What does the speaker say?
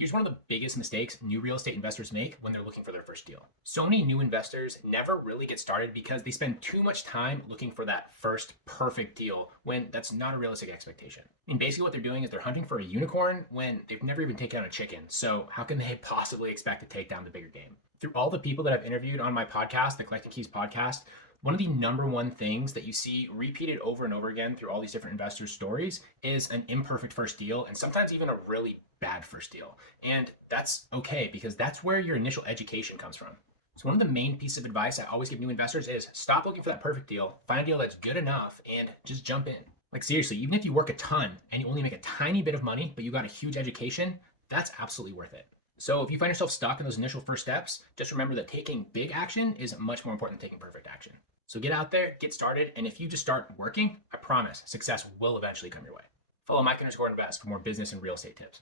Here's one of the biggest mistakes new real estate investors make when they're looking for their first deal. So many new investors never really get started because they spend too much time looking for that first perfect deal when that's not a realistic expectation. And basically what they're doing is they're hunting for a unicorn when they've never even taken down a chicken. So how can they possibly expect to take down the bigger game? Through all the people that I've interviewed on my podcast, the Collecting Keys podcast, one of the number one things that you see repeated over and over again through all these different investors' stories is an imperfect first deal and sometimes even a really bad first deal. And that's okay because that's where your initial education comes from. So one of the main pieces of advice I always give new investors is stop looking for that perfect deal, find a deal that's good enough and just jump in. Like seriously, even if you work a ton and you only make a tiny bit of money, but you got a huge education, that's absolutely worth it. So if you find yourself stuck in those initial first steps, just remember that taking big action is much more important than taking perfect action. So get out there, get started, and if you just start working, I promise success will eventually come your way. Follow Mike_Invest for more business and real estate tips.